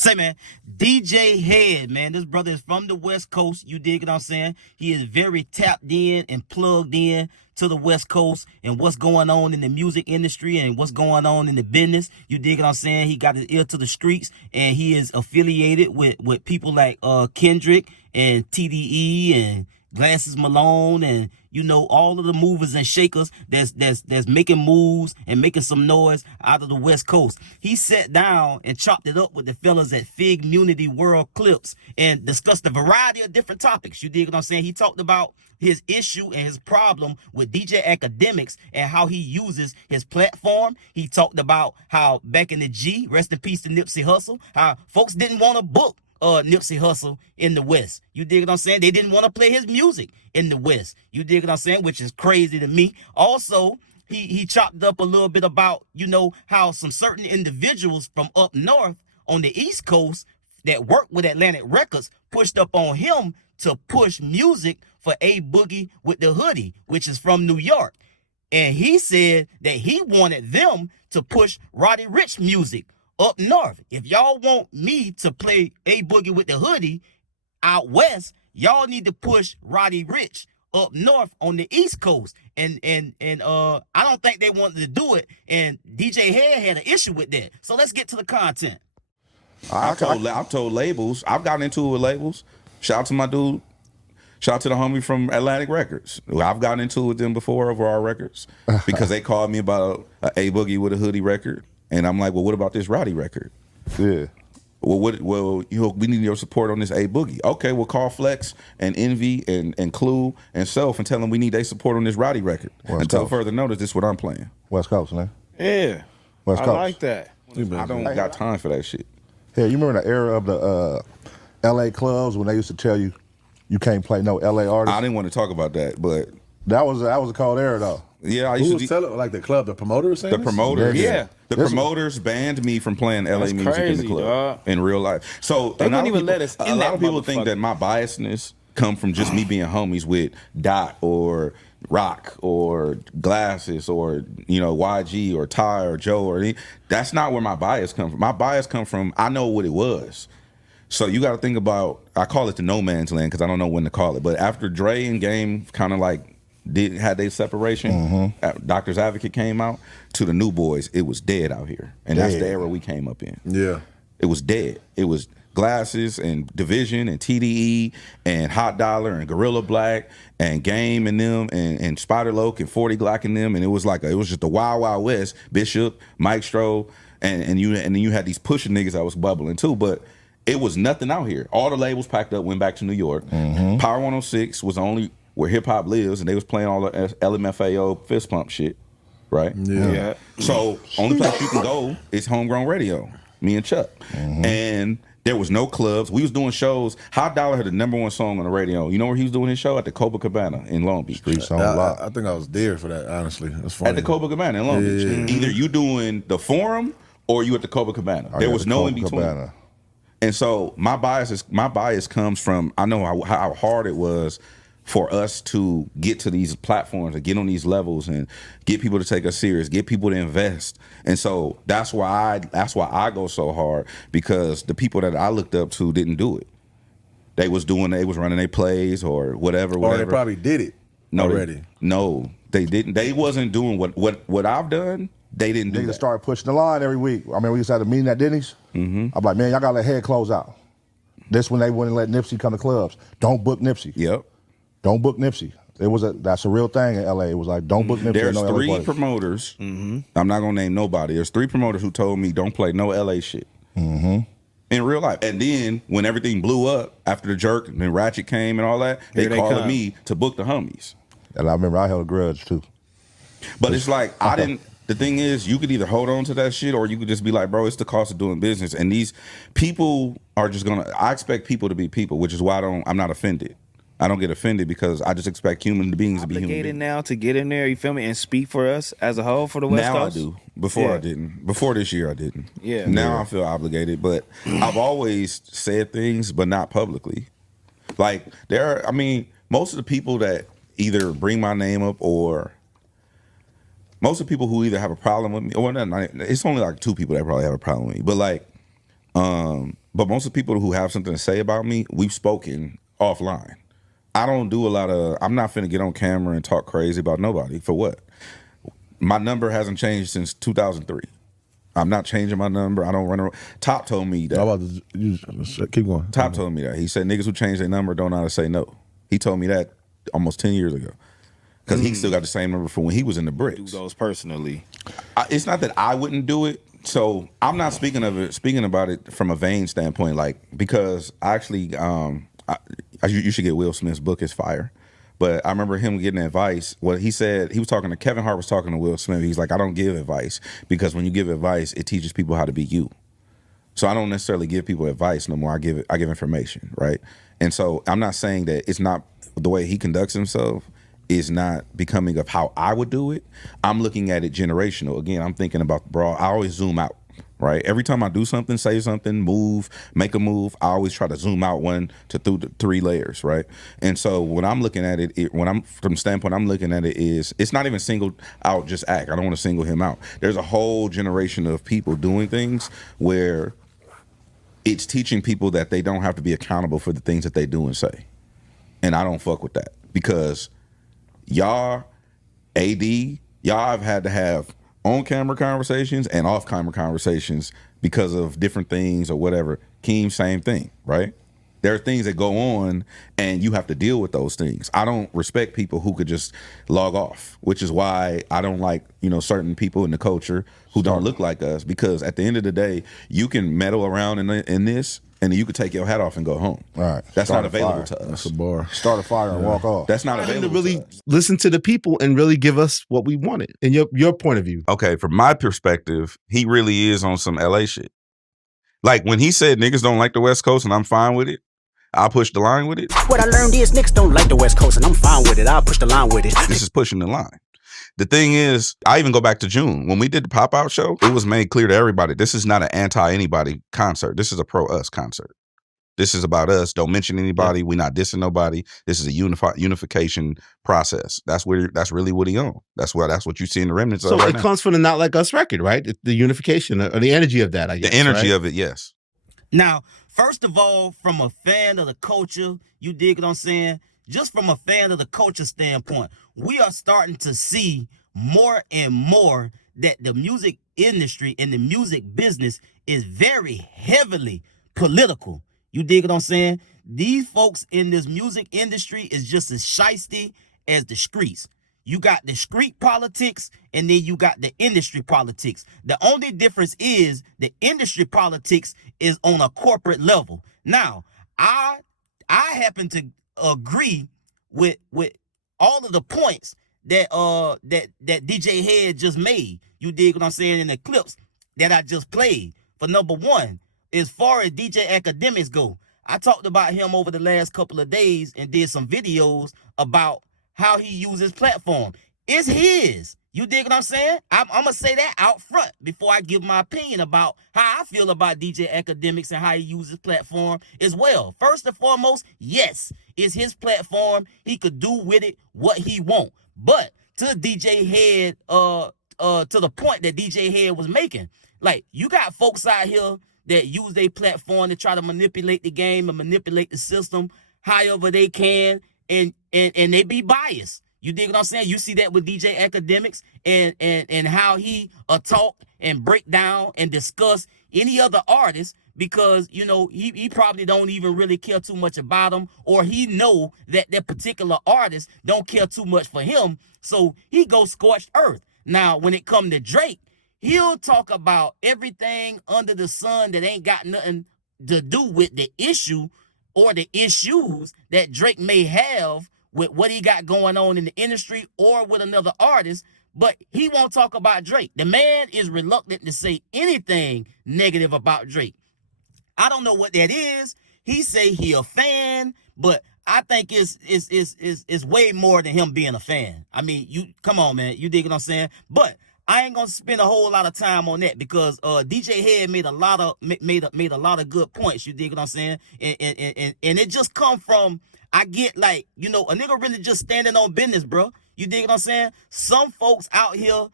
Say, man, DJ Hed, man, this brother is from the West Coast. You dig what I'm saying? He is very tapped in and plugged in to the West Coast and what's going on in the music industry and what's going on in the business. You dig what I'm saying? He got his ear to the streets, and he is affiliated with people like Kendrick and TDE and Glasses Malone, and you know, all of the movers and shakers that's making moves and making some noise out of the West Coast. He sat down and chopped it up with the fellas at Figgmunity World Clips and discussed a variety of different topics. You dig what I'm saying? He talked about his issue and his problem with DJ Akademiks and how he uses his platform. He talked about how back in the G, rest in peace to Nipsey Hussle, how folks didn't want to book Nipsey Hussle in the West. You dig what I'm saying? They didn't want to play his music in the West. You dig what I'm saying? Which is crazy to me. Also, he chopped up a little bit about, you know, how some certain individuals from up north on the East Coast that work with Atlantic Records pushed up on him to push music for A Boogie with the Hoodie, which is from New York. And he said that he wanted them to push Roddy Ricch music up north. If y'all want me to play A Boogie with the Hoodie out west, y'all need to push Roddy Ricch up north on the East Coast. And I don't think they wanted to do it. And DJ Hed had an issue with that. So let's get to the content. I've told labels. I've gotten into it with labels. Shout out to my dude. Shout out to the homie from Atlantic Records. I've gotten into it with them before over our records because they called me about A Boogie with a Hoodie record. And I'm like, well, what about this Roddy record? Yeah. Well, you know, we need your support on this A Boogie. Okay, we'll call Flex and Envy and Clue and Self and tell them we need their support on this Roddy record. Until further notice, this is what I'm playing. West Coast, man. Yeah. West I Coast. like that. I don't got time for that shit. Yeah, you remember the era of the LA clubs when they used to tell you you can't play no LA artists? I didn't want to talk about that, but that was a cold era though. Yeah, I Who used was to telling, like the club, the promoter was saying the this? promoters. Yeah. The promoters banned me from playing LA That's music crazy, in the club dog. in real life. So They wouldn't even let us in a lot that of people think motherfucker. that my biasness come from just me being homies with Dot or Rock or Glasses or, you know, YG or Ty or Joe or any. That's not where my bias come from. My bias come from I know what it was. So you got to think about, I call it the no man's land because I don't know when to call it. But after Dre and Game kind of like had their separation, Doctor's Advocate came out, to the New Boys, it was dead out here. And that's the era we came up in. Yeah. It was dead. It was Glasses and Division and TDE and Hot Dollar and Gorilla Black and Game and them and Spider Loke and 40 Glock and them. And it was like, it was just the Wild Wild West. Bishop, Mike Stroh, and then you had these pushing niggas that was bubbling too. But it was nothing out here. All the labels packed up, went back to New York. Power 106 was only where hip hop lives, and they was playing all the LMFAO fist pump shit, right? Yeah. So only place you can go is Homegrown Radio, me and Chuck. And there was no clubs. We was doing shows. Hot Dollar had the #1 song on the radio. You know where he was doing his show? At the Copacabana in Long Beach. I think I was there for that, honestly. That's funny. At the Copacabana in Long Beach. Either you doing the Forum or you at the Copacabana. There was no in between. And so my bias comes from, I know how hard it was for us to get to these platforms and get on these levels and get people to take us serious, get people to invest. And so that's why I go so hard, because the people that I looked up to didn't do it. They was running their plays or whatever. Or they probably did it already. They didn't. They wasn't doing what I've done. They didn't do that. Niggas started pushing the line every week. I mean, we used to have a meeting at Denny's. I'm like, man, y'all got to let Head close out. This when they wouldn't let Nipsey come to clubs. Don't book Nipsey. Yep. Don't book Nipsey. That's a real thing in LA. It was like, don't book Nipsey. There's no three LA promoters. I'm not gonna name nobody. There's 3 promoters who told me don't play no LA shit. In real life. And then when everything blew up after the jerk and then Ratchet came and all that, they called me to book the homies. And I remember I held a grudge too. But it's like I didn't. The thing is, you could either hold on to that shit or you could just be like, bro, it's the cost of doing business. And these people are just I expect people to be people, which is why I'm not offended. I don't get offended because I just expect human beings to be human beings. Obligated now to get in there, you feel me, and speak for us as a whole for the West Coast? Now I do. Before I didn't. Before this year I didn't. Yeah. Now I feel obligated, but I've always said things, but not publicly. Like most of the people that either bring my name up or most of the people who either have a problem with me, or not, it's only like 2 people that probably have a problem with me, but like But most of the people who have something to say about me, we've spoken offline. I don't do a lot of, I'm not finna get on camera and talk crazy about nobody. For what? My number hasn't changed since 2003. I'm not changing my number. I don't run around. Top told me that. Keep going. Top told me that. He said niggas who change their number don't know how to say no. He told me that almost 10 years ago. Because he still got the same number from when he was in the bricks. Do those personally. It's not that I wouldn't do it. So I'm not speaking about it from a vain standpoint, like, because I actually, you should get Will Smith's book. It's fire. But I remember him getting advice. What he said, he was talking to Kevin Hart was talking to Will Smith. He's like, I don't give advice because when you give advice, it teaches people how to be you. So I don't necessarily give people advice no more. I give information, right? And so I'm not saying that it's not the way he conducts himself is not becoming of how I would do it. I'm looking at it generational. Again, I'm thinking about the broad. I always zoom out, right? Every time I do something, say something, move, make a move, I always try to zoom out 1 to 3 layers, right? And so when I'm looking at it, when I'm from the standpoint I'm looking at it is, it's not even singled out just Act. I don't want to single him out. There's a whole generation of people doing things where it's teaching people that they don't have to be accountable for the things that they do and say. And I don't fuck with that because y'all, y'all have had to have on-camera conversations and off-camera conversations because of different things or whatever. Keem, same thing, right? There are things that go on and you have to deal with those things. I don't respect people who could just log off, which is why I don't like, certain people in the culture who don't look like us, because at the end of the day, you can meddle around in this and then you could take your hat off and go home. Right. That's not available to us. That's a bar. Start a fire and walk off. That's not available to really to us. listen to the people and really give us what we wanted in your point of view. Okay, from my perspective, he really is on some LA shit. Like when he said niggas don't like the West Coast and I'm fine with it, I'll push the line with it. What I learned is niggas don't like the West Coast and I'm fine with it. I'll push the line with it. This is pushing the line. The thing is, I even go back to June. When we did the pop-out show, it was made clear to everybody, this is not an anti-anybody concert. This is a pro-us concert. This is about us. Don't mention anybody. We're not dissing nobody. This is a unification process. That's really what he on. That's what you see in the remnants of right now. So it comes from the Not Like Us record, right? The unification or the energy of that, I guess. The energy right? of it, yes. Now, first of all, from a fan of the culture, you dig what I'm saying? Just from a fan of the culture standpoint, we are starting to see more and more that the music industry and the music business is very heavily political. You dig what I'm saying? These folks in this music industry is just as H8te as the streets. You got the street politics and then you got the industry politics. The only difference is the industry politics is on a corporate level. Now, I happen to agree with all of the points that DJ Hed just made. You dig what I'm saying in the clips that I just played. For number one, as far as DJ Akademiks go, I talked about him over the last couple of days and did some videos about how he uses his platform. It's his. You dig what I'm saying? I'm going to say that out front before I give my opinion about how I feel about DJ Akademiks and how he uses his platform as well. First and foremost, yes, it's his platform. He could do with it what he want. But to DJ Hed, to the point that DJ Hed was making, like, you got folks out here that use their platform to try to manipulate the game and manipulate the system however they can, and they be biased. You dig what I'm saying? You see that with DJ Akademiks and how he talk and break down and discuss any other artist, because he probably don't even really care too much about them, or he know that particular artist don't care too much for him, so he goes scorched earth. Now, when it come to Drake, he'll talk about everything under the sun that ain't got nothing to do with the issue or the issues that Drake may have with what he got going on in the industry or with another artist, but he won't talk about Drake. The man is reluctant to say anything negative about Drake. I don't know what that is. He say he a fan, but I think it's way more than him being a fan. I mean, you come on, man. You dig what I'm saying? But I ain't gonna spend a whole lot of time on that because DJ Hed made a lot of good points. You dig what I'm saying? And it just come from, I get, like, a nigga really just standing on business, bro. You dig what I'm saying? Some folks out here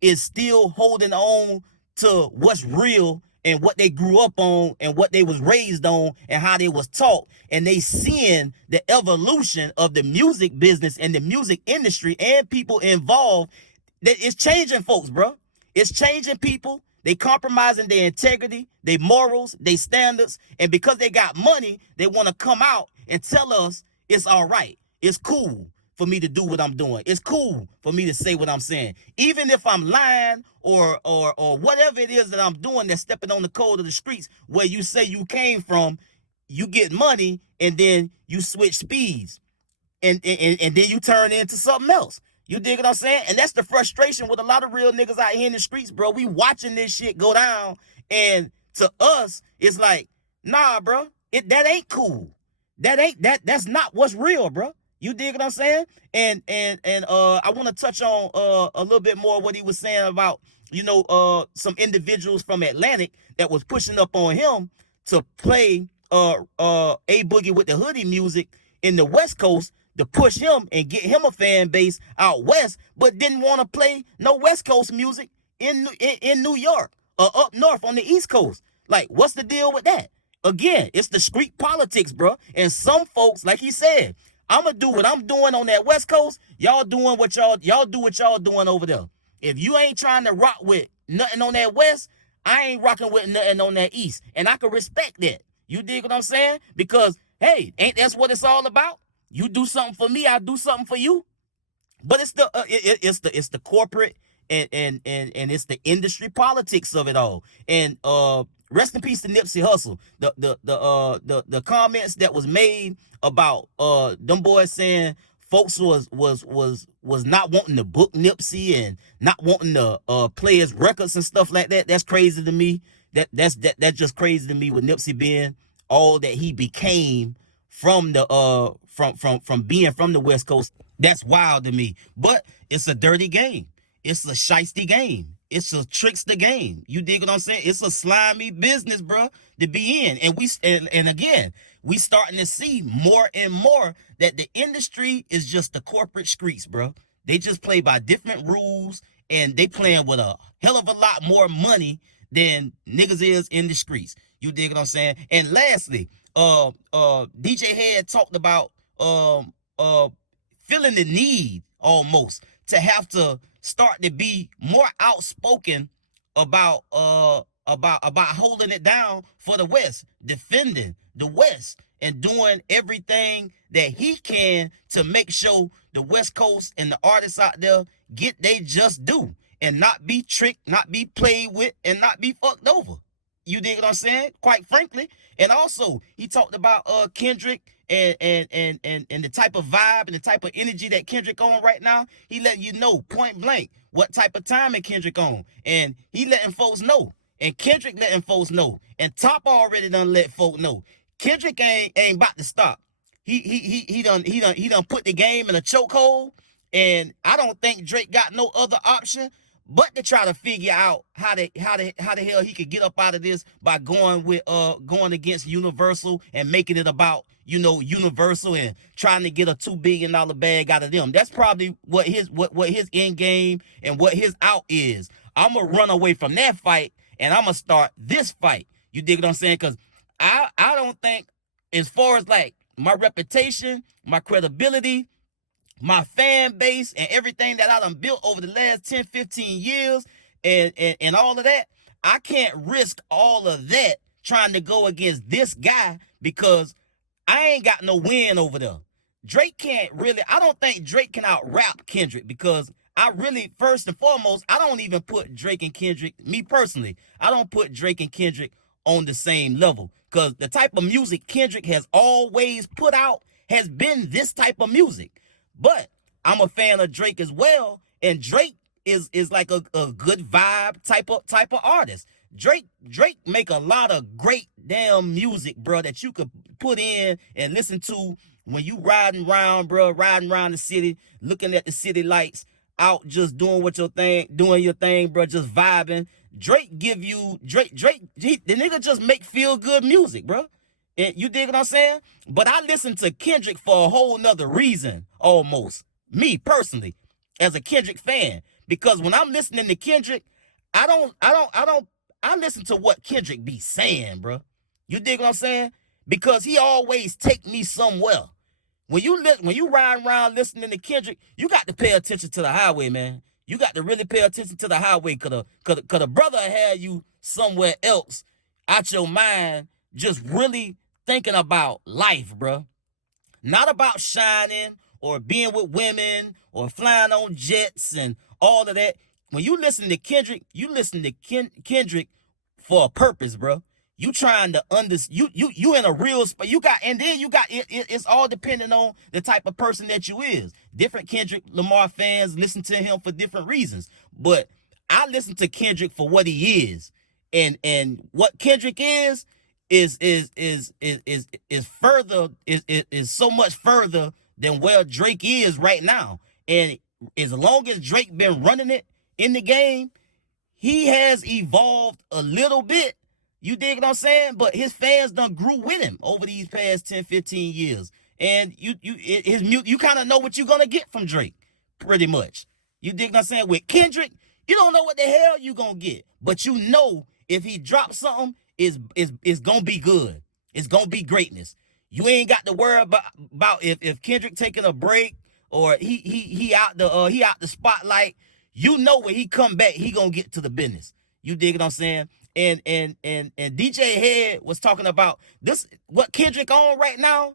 is still holding on to what's real and what they grew up on and what they was raised on and how they was taught, and they seeing the evolution of the music business and the music industry and people involved, that it's changing folks, bro. It's changing people. They compromising their integrity, their morals, their standards, and because they got money, they want to come out and tell us it's all right. It's cool for me to do what I'm doing. It's cool for me to say what I'm saying. Even if I'm lying or whatever it is that I'm doing that's stepping on the code of the streets where you say you came from, you get money and then you switch speeds and then you turn into something else. You dig what I'm saying? And that's the frustration with a lot of real niggas out here in the streets, bro. We watching this shit go down, and to us, it's like, nah, bro, that ain't cool. That's not what's real, bro. You dig what I'm saying? And I want to touch on a little bit more what he was saying about, some individuals from Atlantic that was pushing up on him to play A Boogie with the Hoodie music in the West Coast to push him and get him a fan base out west, but didn't want to play no West Coast music in New York or up north on the East Coast. Like, what's the deal with that? Again, it's the street politics, bro. And some folks, like he said, I'm gonna do what I'm doing on that West Coast. Y'all doing what y'all do what y'all doing over there. If you ain't trying to rock with nothing on that West, I ain't rocking with nothing on that East. And I can respect that. You dig what I'm saying? Because, hey, ain't that's what it's all about? You do something for me, I do something for you. But it's the corporate and it's the industry politics of it all. And rest in peace to Nipsey Hussle. The comments that was made about them boys saying folks was not wanting to book Nipsey and not wanting to play his records and stuff like that. That's crazy to me. That's just crazy to me with Nipsey being all that he became from the from being from the West Coast. That's wild to me. But it's a dirty game. It's a H8te game. It's a trickster game. You dig what I'm saying? It's a slimy business, bro, to be in. And again, we starting to see more and more that the industry is just the corporate streets, bro. They just play by different rules, and they playing with a hell of a lot more money than niggas is in the streets. You dig what I'm saying? And lastly, DJ Hed talked about feeling the need almost to have to start to be more outspoken about holding it down for the West, defending the West, and doing everything that he can to make sure the West Coast and the artists out there get they just due and not be tricked, not be played with, and not be fucked over. You dig what I'm saying? Quite frankly. And also, he talked about Kendrick and the type of vibe and the type of energy that Kendrick on right now. He letting you know point blank what type of timing Kendrick on. And he letting folks know. And Kendrick letting folks know. And Top already done let folk know. Kendrick ain't about to stop. He done put the game in a chokehold. And I don't think Drake got no other option but to try to figure out how the hell he could get up out of this by going against Universal and making it about, Universal and trying to get a $2 billion bag out of them. That's probably what his end game and what his out is. I'm gonna run away from that fight and I'm gonna start this fight. You dig what I'm saying? Because I don't think, as far as like my reputation, my credibility, my fan base, and everything that I done built over the last 10, 15 years and all of that, I can't risk all of that trying to go against this guy because I ain't got no win over there. Drake can't really, I don't think Drake can out-rap Kendrick because I really, first and foremost, I don't even put Drake and Kendrick, me personally, I don't put Drake and Kendrick on the same level because the type of music Kendrick has always put out has been this type of music. But I'm a fan of Drake as well, and Drake is like a good vibe type of artist. Drake make a lot of great damn music, bro, that you could put in and listen to when you riding around the city, looking at the city lights, out just doing your thing, bro, just vibing. Drake, the nigga just make feel good music, bro. And you dig what I'm saying? But I listen to Kendrick for a whole nother reason, almost. Me personally, as a Kendrick fan, because when I'm listening to Kendrick, I I listen to what Kendrick be saying, bro. You dig what I'm saying? Because he always take me somewhere. When you ride around listening to Kendrick, you got to pay attention to the highway, man. You got to really pay attention to the highway, cause the brother had you somewhere else out your mind, just really thinking about life, bro. Not about shining or being with women or flying on jets and all of that. When you listen to Kendrick, you listen to Kendrick for a purpose, bro. You trying to you in a real spot. It's all depending on the type of person that you is. Different Kendrick Lamar fans listen to him for different reasons. But I listen to Kendrick for what he is. And what Kendrick is so much further than where Drake is right now. And as long as Drake been running it in the game, he has evolved a little bit. You dig what I'm saying? But his fans done grew with him over these past 10, 15 years. And you kind of know what you're gonna get from Drake, pretty much. You dig what I'm saying? With Kendrick, you don't know what the hell you gonna get. But you know if he drops something, it's gonna be good. It's gonna be greatness. You ain't got to worry about if Kendrick taking a break or he out the spotlight. You know when he come back, he gonna get to the business. You dig what I'm saying? And DJ Hed was talking about this, what Kendrick on right now,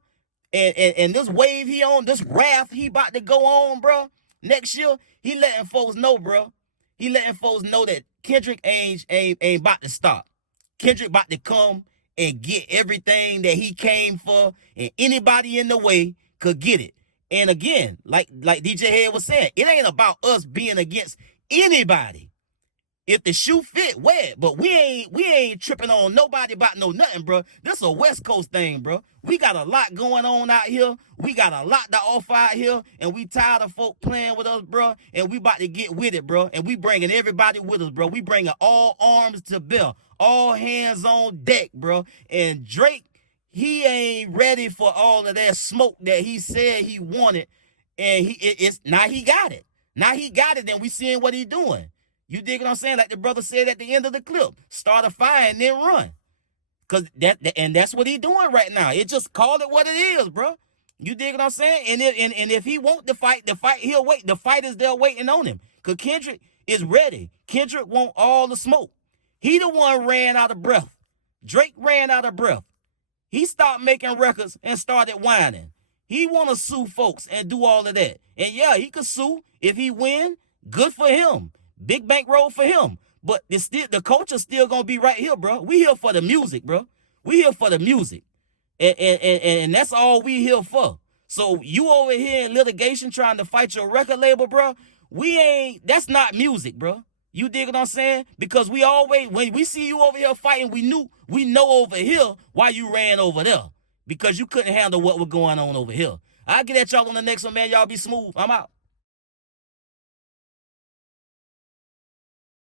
and this wave he on, this wrath he about to go on, bro. Next year, he letting folks know, bro. He letting folks know that Kendrick ain't about to stop. Kendrick about to come and get everything that he came for, and anybody in the way could get it. And again, like DJ Hed was saying, it ain't about us being against anybody. If the shoe fit, wear it. But we ain't tripping on nobody about no nothing, bro. This a West Coast thing, bro. We got a lot going on out here. We got a lot to offer out here, and we tired of folk playing with us, bro. And we about to get with it, bro. And we bringing everybody with us, bro. We bringing all arms to bear, all hands on deck, bro. And Drake, he ain't ready for all of that smoke that he said he wanted, and now he got it. Now he got it, and we seeing what he doing. You dig what I'm saying? Like the brother said at the end of the clip, start a fire and then run. And that's what he doing right now. It just call it what it is, bro. You dig what I'm saying? And if he want the fight, he'll wait. The fight is there waiting on him. Cause Kendrick is ready. Kendrick want all the smoke. He the one ran out of breath. Drake ran out of breath. He stopped making records and started whining. He want to sue folks and do all of that. And yeah, he could sue. If he win, good for him. Big bankroll for him. But the culture still gonna be right here, bro. We here for the music, bro. We here for the music. And that's all we here for. So you over here in litigation trying to fight your record label, bro. That's not music, bro. You dig what I'm saying? Because when we see you over here fighting, we know over here why you ran over there. Because you couldn't handle what was going on over here. I'll get at y'all on the next one, man. Y'all be smooth. I'm out.